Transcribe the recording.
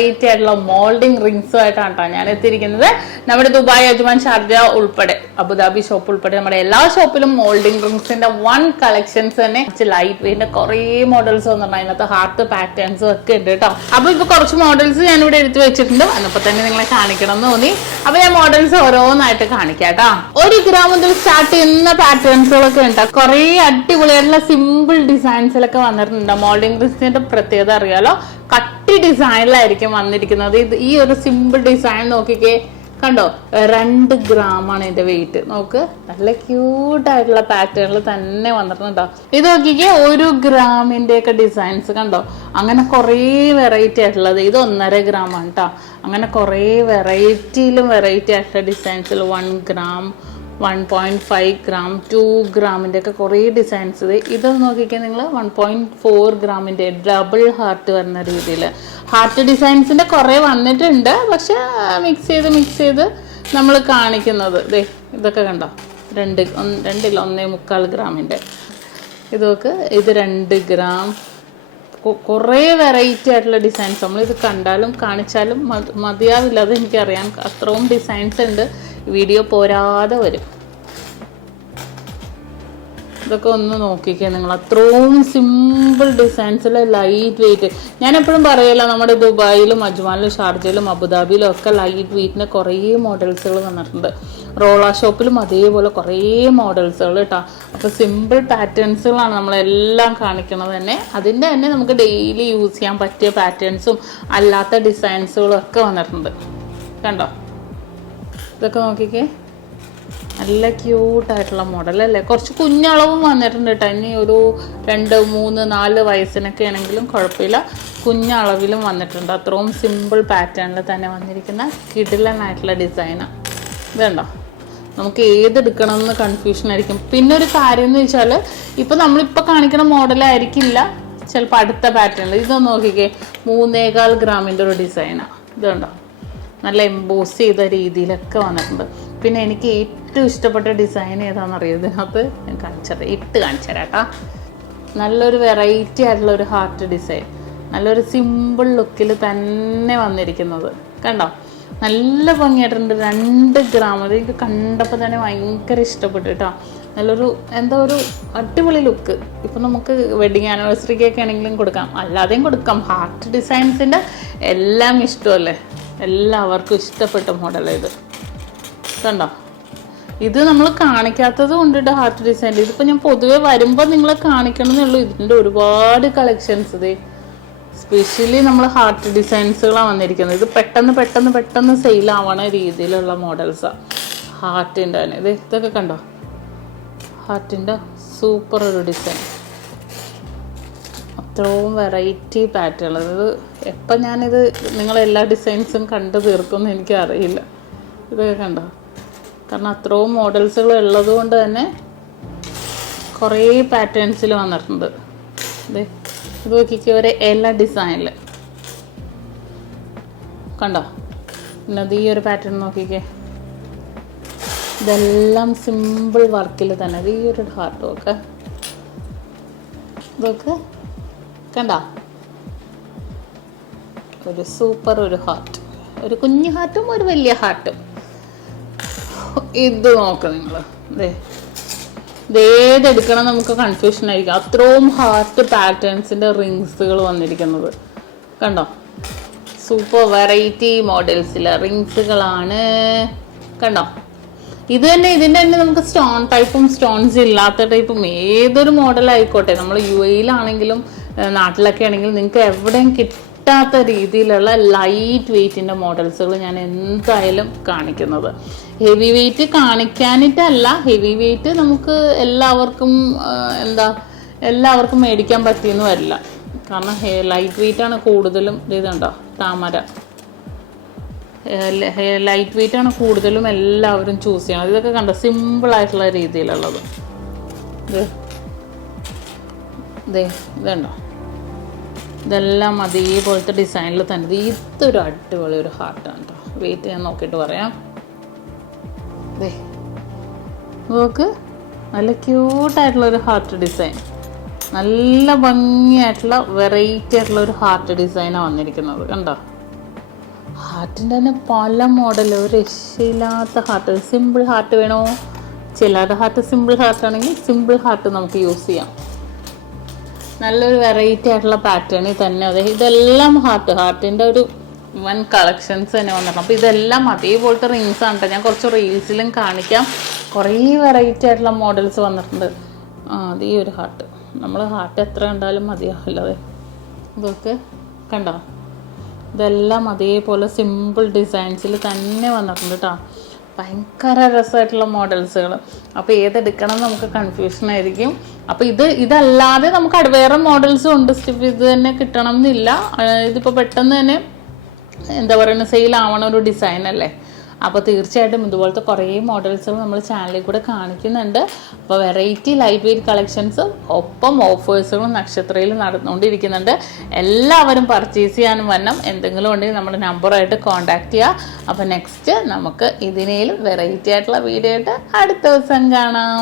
Variety ആയിട്ടുള്ള moulding റിങ്സും ആയിട്ടാണ് കേട്ടോ ഞാൻ എത്തിയിരിക്കുന്നത് നമ്മുടെ ദുബായ് അജ്മാൻ ഷാർജ ഉൾപ്പെടെ അബുദാബി ഷോപ്പ് ഉൾപ്പെടെ നമ്മുടെ എല്ലാ ഷോപ്പിലും മോൾഡിംഗ് റിങ്സിന്റെ വൺ കളക്ഷൻസ് തന്നെ. ലൈറ്റ് വെയിന്റെ കുറേ മോഡൽസ് വന്നിട്ടുണ്ട്. അതിനകത്ത് ഹാർട്ട് പാറ്റേൺസും ഒക്കെ ഉണ്ട് കേട്ടോ. അപ്പൊ ഇപ്പൊ കുറച്ച് മോഡൽസ് ഞാൻ ഇവിടെ എടുത്തു വെച്ചിട്ടുണ്ട്. അന്നപ്പോ തന്നെ നിങ്ങളെ കാണിക്കണം എന്ന് തോന്നി. അപ്പൊ ഞാൻ മോഡൽസ് ഓരോന്നായിട്ട് കാണിക്കാം കേട്ടോ. ഒരു ഗ്രാം മുതൽ സ്റ്റാർട്ട് ചെയ്യുന്ന പാറ്റേൺസുകളൊക്കെ ഉണ്ട്. കുറെ അടിപൊളിയായിട്ടുള്ള സിമ്പിൾ ഡിസൈൻസിലൊക്കെ വന്നിട്ടുണ്ട്. മോൾഡിംഗ് റിങ്സിന്റെ പ്രത്യേകത അറിയാലോ. കട്ടി ഡിസൈനിലായിരിക്കും വന്നിരിക്കുന്നത്. ഇത് ഈ ഒരു സിമ്പിൾ ഡിസൈൻ നോക്കിക്കേ കണ്ടോ? രണ്ട് ഗ്രാമാണ് ഇതിന്റെ വെയിറ്റ് നോക്ക് നല്ല ക്യൂട്ടായിട്ടുള്ള പാറ്റേണിൽ തന്നെ വന്നിട്ടുണ്ടോ ഇത് നോക്കിക്കേ ഒരു ഗ്രാമിന്റെ ഒക്കെ ഡിസൈൻസ് കണ്ടോ? അങ്ങനെ കുറേ വെറൈറ്റി ആയിട്ടുള്ളത്. ഇത് ഒന്നര ഗ്രാമാണ് കേട്ടോ അങ്ങനെ കുറേ വെറൈറ്റിയിലും വെറൈറ്റി ആയിട്ടുള്ള ഡിസൈൻസിൽ one gram one point five gram two ഗ്രാമിന്റെ ഒക്കെ കുറേ ഡിസൈൻസ് ഇത്. നോക്കിക്കാൻ നിങ്ങൾ വൺ പോയിന്റ് ഫോർ ഗ്രാമിന്റെ ഡബിൾ ഹാർട്ട് വരുന്ന രീതിയിൽ ഹാർട്ട് ഡിസൈൻസിന്റെ കുറേ വന്നിട്ടുണ്ട് പക്ഷെ മിക്സ് ചെയ്ത് മിക്സ് ചെയ്ത് നമ്മൾ കാണിക്കുന്നത്. ദേ ഇതൊക്കെ കണ്ടോ? രണ്ട് രണ്ടില്ല ഒന്നേ മുക്കാൽ ഗ്രാമിന്റെ ഇതൊക്കെ ഇത് രണ്ട് ഗ്രാം കുറേ വെറൈറ്റി ആയിട്ടുള്ള ഡിസൈൻസ് നമ്മളിത് കണ്ടാലും കാണിച്ചാലും മതിയാവില്ല അത് എനിക്കറിയാം അത്രയും ഡിസൈൻസ് ഉണ്ട്. വീഡിയോ പോരാതെ വരും. ഇതൊക്കെ ഒന്ന് നോക്കിക്കേ നിങ്ങൾ. അത്രയും സിമ്പിൾ ഡിസൈൻസിൽ ലൈറ്റ് വെയിറ്റ് ഞാൻ എപ്പോഴും പറയല്ല നമ്മുടെ ദുബായിലും അജ്മാനിലും ഷാർജയിലും അബുദാബിയിലും ഒക്കെ ലൈറ്റ് വെയിറ്റിന് കുറേ മോഡൽസുകൾ വന്നിട്ടുണ്ട്. റോള ഷോപ്പിലും അതേപോലെ കുറേ മോഡൽസുകൾ കേട്ടോ അപ്പോൾ സിമ്പിൾ പാറ്റേൺസുകളാണ് നമ്മളെല്ലാം കാണിക്കുന്നത് തന്നെ. അതിന്റെ തന്നെ നമുക്ക് ഡെയിലി യൂസ് ചെയ്യാൻ പറ്റിയ പാറ്റേൺസും അല്ലാത്ത ഡിസൈൻസുകളും ഒക്കെ വന്നിട്ടുണ്ട്. കണ്ടോ? ഇതൊക്കെ നോക്കിക്കേ. നല്ല ക്യൂട്ടായിട്ടുള്ള മോഡലല്ലേ? കുറച്ച് കുഞ്ഞളവും വന്നിട്ടുണ്ട് കേട്ടോ ഇനി ഒരു രണ്ട് മൂന്ന് നാല് വയസ്സിനൊക്കെ ആണെങ്കിലും കുഴപ്പമില്ല. കുഞ്ഞളവിലും വന്നിട്ടുണ്ട്. അത്രയും സിമ്പിൾ പാറ്റേണിൽ തന്നെ വന്നിരിക്കുന്ന കിടിലനായിട്ടുള്ള ഡിസൈനാണ് ഇതുണ്ടോ നമുക്ക് ഏതെടുക്കണം എന്ന് കൺഫ്യൂഷൻ ആയിരിക്കും. പിന്നെ ഒരു കാര്യം എന്ന് വെച്ചാൽ ഇപ്പം നമ്മളിപ്പോൾ കാണിക്കുന്ന മോഡലായിരിക്കില്ല ചിലപ്പോൾ അടുത്ത പാറ്റേണിൽ ഇതൊന്ന് നോക്കിക്കേ. മൂന്നേകാൽ ഗ്രാമിന്റെ ഒരു ഡിസൈനാണ് ഇതുണ്ടോ? നല്ല എംബോസ് ചെയ്ത രീതിയിലൊക്കെ വന്നിട്ടുണ്ട്. പിന്നെ എനിക്ക് ഏറ്റവും ഇഷ്ടപ്പെട്ട ഡിസൈൻ ഏതാണെന്ന് അറിയാം ഇതിനകത്ത് ഞാൻ കാണിച്ചത് ഇട്ട് കാണിച്ചുതരാം കേട്ടോ. നല്ലൊരു വെറൈറ്റി ആയിട്ടുള്ള ഒരു ഹാർട്ട് ഡിസൈൻ നല്ലൊരു സിമ്പിൾ ലുക്കിൽ തന്നെ വന്നിരിക്കുന്നത്. കണ്ടോ? നല്ല ഭംഗിയായിട്ടുണ്ട്. രണ്ട് ഗ്രാം അത് എനിക്ക് കണ്ടപ്പോൾ തന്നെ ഭയങ്കര ഇഷ്ടപ്പെട്ടു കേട്ടോ. നല്ലൊരു എന്താ ഒരു അടിപൊളി ലുക്ക് ഇപ്പം നമുക്ക് വെഡിങ് ആനിവേഴ്സറിക്കൊക്കെ ആണെങ്കിലും കൊടുക്കാം. അല്ലാതെയും കൊടുക്കാം. ഹാർട്ട് ഡിസൈൻസിന്റെ എല്ലാം ഇഷ്ടമല്ലേ എല്ലാവർക്കും ഇഷ്ടപ്പെട്ട മോഡലാണ് ഇത്. കണ്ടോ ഇത് നമ്മൾ കാണിക്കാത്തത് കൊണ്ടിട്ട് ഹാർട്ട് ഡിസൈൻ ഇതിപ്പോൾ ഞാൻ പൊതുവെ വരുമ്പോൾ നിങ്ങളെ കാണിക്കണം എന്നുള്ളൂ ഇതിന്റെ ഒരുപാട് കളക്ഷൻസ് ഇത്. സ്പെഷ്യലി നമ്മൾ ഹാർട്ട് ഡിസൈൻസുകളാണ് വന്നിരിക്കുന്നത്. ഇത് പെട്ടെന്ന് പെട്ടെന്ന് പെട്ടെന്ന് സെയിൽ ആവണ രീതിയിലുള്ള മോഡൽസാണ് ഹാർട്ടിന്റെ തന്നെ. ഇത് ഇതൊക്കെ കണ്ടോ? ഹാർട്ടിന്റെ സൂപ്പർ ഒരു ഡിസൈൻ അത്രയും വെറൈറ്റി പാറ്റേൺ അതായത് എപ്പം ഞാനിത് നിങ്ങളെല്ലാ ഡിസൈൻസും കണ്ട് തീർക്കുമെന്ന് എനിക്കറിയില്ല. ഇതൊക്കെ കണ്ടോ? കാരണം അത്രയും മോഡൽസുകൾ ഉള്ളത് കൊണ്ട് തന്നെ കുറേ പാറ്റേൺസിൽ വന്നിട്ടുണ്ട്. ഇത് ഇത് നോക്കിക്കേ ഒരു എല്ലാ ഡിസൈനിൽ കണ്ടോ? ഇന്നത് അത് ഈ ഒരു പാറ്റേൺ നോക്കിക്കേ. ഇതെല്ലാം സിമ്പിൾ വർക്കിൽ തന്നെ. ഈ ഒരു ഹാർട്ട് വർക്ക് ഇതൊക്കെ കണ്ടോ? ഒരു സൂപ്പർ ഒരു ഹാർട്ട് ഒരു കുഞ്ഞു ഹാർട്ടും ഒരു വലിയ ഹാർട്ടും ഇത് നോക്ക് നിങ്ങൾ ദേ. ഇതേതെടുക്കണം നമുക്ക് കൺഫ്യൂഷൻ ആയിരിക്കും. അത്രയും ഹാർട്ട് പാറ്റേൺസിന്റെ റിങ്സുകൾ വന്നിരിക്കുന്നത്. കണ്ടോ? സൂപ്പർ വെറൈറ്റി മോഡൽസിലെ റിങ്സുകളാണ് കണ്ടോ? ഇത് തന്നെ ഇതിന്റെ തന്നെ നമുക്ക് സ്റ്റോൺ ടൈപ്പും സ്റ്റോൺസ് ഇല്ലാത്ത ടൈപ്പും ഏതൊരു മോഡൽ ആയിക്കോട്ടെ. നമ്മൾ യു എയിലാണെങ്കിലും നാട്ടിലൊക്കെ ആണെങ്കിലും നിങ്ങൾക്ക് എവിടെയും കിട്ടാത്ത രീതിയിലുള്ള ലൈറ്റ് വെയ്റ്റിന്റെ മോഡൽസുകൾ ഞാൻ എന്തായാലും കാണിക്കുന്നത്. ഹെവി വെയ്റ്റ് കാണിക്കാനിട്ടല്ല. ഹെവി വെയ്റ്റ് നമുക്ക് എല്ലാവർക്കും എന്താ എല്ലാവർക്കും മേടിക്കാൻ പറ്റിയെന്ന് വരില്ല. കാരണം ലൈറ്റ് വെയിറ്റ് ആണ് കൂടുതലും ഇതുണ്ടോ താമര. ലൈറ്റ് വെയിറ്റ് ആണ് കൂടുതലും എല്ലാവരും ചൂസ് ചെയ്യണം ഇതൊക്കെ കണ്ട സിമ്പിൾ ആയിട്ടുള്ള രീതിയിലുള്ളത്. ഇത് ഇതുണ്ടോ? ഇതെല്ലാം അതേപോലത്തെ ഡിസൈനിൽ തന്നെ. ഇത് ഇതൊരു അടിപൊളി ഒരു ഹാർട്ടാണ് കേട്ടോ വെയിറ്റ് ഞാൻ നോക്കിയിട്ട് പറയാം. ദേ നോക്ക്. നല്ല ക്യൂട്ടായിട്ടുള്ള ഒരു ഹാർട്ട് ഡിസൈൻ നല്ല ഭംഗിയായിട്ടുള്ള വെറൈറ്റി ആയിട്ടുള്ള ഒരു ഹാർട്ട് ഡിസൈനാണ് വന്നിരിക്കുന്നത്. കണ്ടോ? ഹാർട്ടിന്റെ തന്നെ പല മോഡൽ ഒരു രക്ഷയില്ലാത്ത ഹാർട്ട് സിമ്പിൾ ഹാർട്ട് വേണോ? ചിലരുടെ ഹാർട്ട് സിമ്പിൾ ഹാർട്ട് ആണെങ്കിൽ സിമ്പിൾ ഹാർട്ട് നമുക്ക് യൂസ് ചെയ്യാം. നല്ലൊരു വെറൈറ്റി ആയിട്ടുള്ള പാറ്റേണിൽ തന്നെ അതെ ഇതെല്ലാം ഹാർട്ട് ഹാർട്ടിന്റെ ഒരു വൻ കളക്ഷൻസ് തന്നെ വന്നിട്ടുണ്ട്. അപ്പോൾ ഇതെല്ലാം അതേപോലത്തെ റിങ്സ് ആണ് കേട്ടോ ഞാൻ കുറച്ച് റീൽസിലും കാണിക്കാം. കുറേ വെറൈറ്റി ആയിട്ടുള്ള മോഡൽസ് വന്നിട്ടുണ്ട്. ആ അത് ഈ ഒരു ഹാർട്ട് നമ്മൾ ഹാർട്ട് എത്ര കണ്ടാലും മതിയാവില്ല അതെ. ഇതൊക്കെ കണ്ടോ? ഇതെല്ലാം അതേപോലെ സിമ്പിൾ ഡിസൈൻസിൽ തന്നെ വന്നിട്ടുണ്ട് കേട്ടോ ഭയങ്കര രസമായിട്ടുള്ള മോഡൽസുകൾ അപ്പോൾ ഏതെടുക്കണം നമുക്ക് കൺഫ്യൂഷൻ ആയിരിക്കും. അപ്പോൾ ഇത് ഇതല്ലാതെ നമുക്ക് വേറെ മോഡൽസും ഉണ്ട്. സ്റ്റിഫ് ഇത് തന്നെ കിട്ടണം എന്നില്ല. ഇതിപ്പോൾ പെട്ടെന്ന് തന്നെ എന്താ പറയുക സെയിൽ ആവണ ഒരു ഡിസൈൻ അല്ലേ? അപ്പോൾ തീർച്ചയായിട്ടും ഇതുപോലത്തെ കുറേ മോഡൽസുകൾ നമ്മൾ ചാനലിൽ കൂടെ കാണിക്കുന്നുണ്ട്. അപ്പോൾ വെറൈറ്റി ലൈറ്റ് വെയിറ്റ് കളക്ഷൻസ് ഒപ്പം ഓഫേഴ്സുകളും നക്ഷത്രയിൽ നടന്നുകൊണ്ടിരിക്കുന്നുണ്ട്. എല്ലാവരും പർച്ചേസ് ചെയ്യാനും വരണം. എന്തെങ്കിലും ഉണ്ടെങ്കിൽ നമ്മുടെ നമ്പറായിട്ട് കോൺടാക്ട് ചെയ്യുക അപ്പോൾ നെക്സ്റ്റ് നമുക്ക് ഇതിനേലും വെറൈറ്റി ആയിട്ടുള്ള വീഡിയോ ആയിട്ട് അടുത്ത ദിവസം കാണാം.